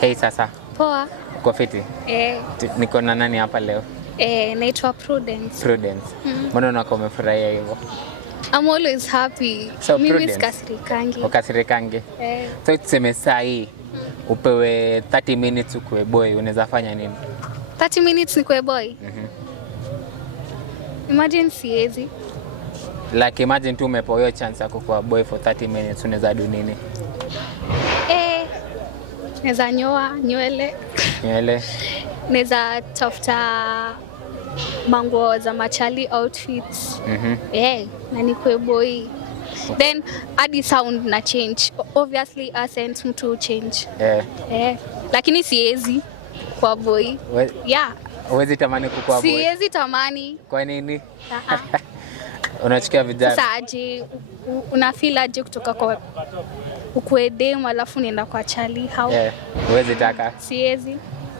Hey sasa. Poa. Uko fiti? Niko na nani hapa leo? Naitwa Prudence. Prudence. Mbona unakuwa umefurahia hivyo? I'm always happy. So, mimi Prudence. sikasirikangi. Ukasirikangi? So tuseme saa hii upewe 30 minutes ukue boy, unaweza fanya nini? 30 minutes nikuwe boy? Imagine siezi. Like imagine tu umepewa hiyo chance ya kuwa boy for 30 minutes, unaweza do nini? Naweza nyoa nywele. Nywele? Naweza tafuta manguo za machali outfits. Na nikuwe boy. Then hadi sound na change. Obviously accent mtu change. Lakini siezi kwa boy. Huwezi tamani kukuwa boy? Siezi tamani. Kwa nini? Unachukia vijana? Sasa aje unafeel aje kutoka kwa ukue dem alafu nenda kwa chali how? Huwezi taka? Siezi.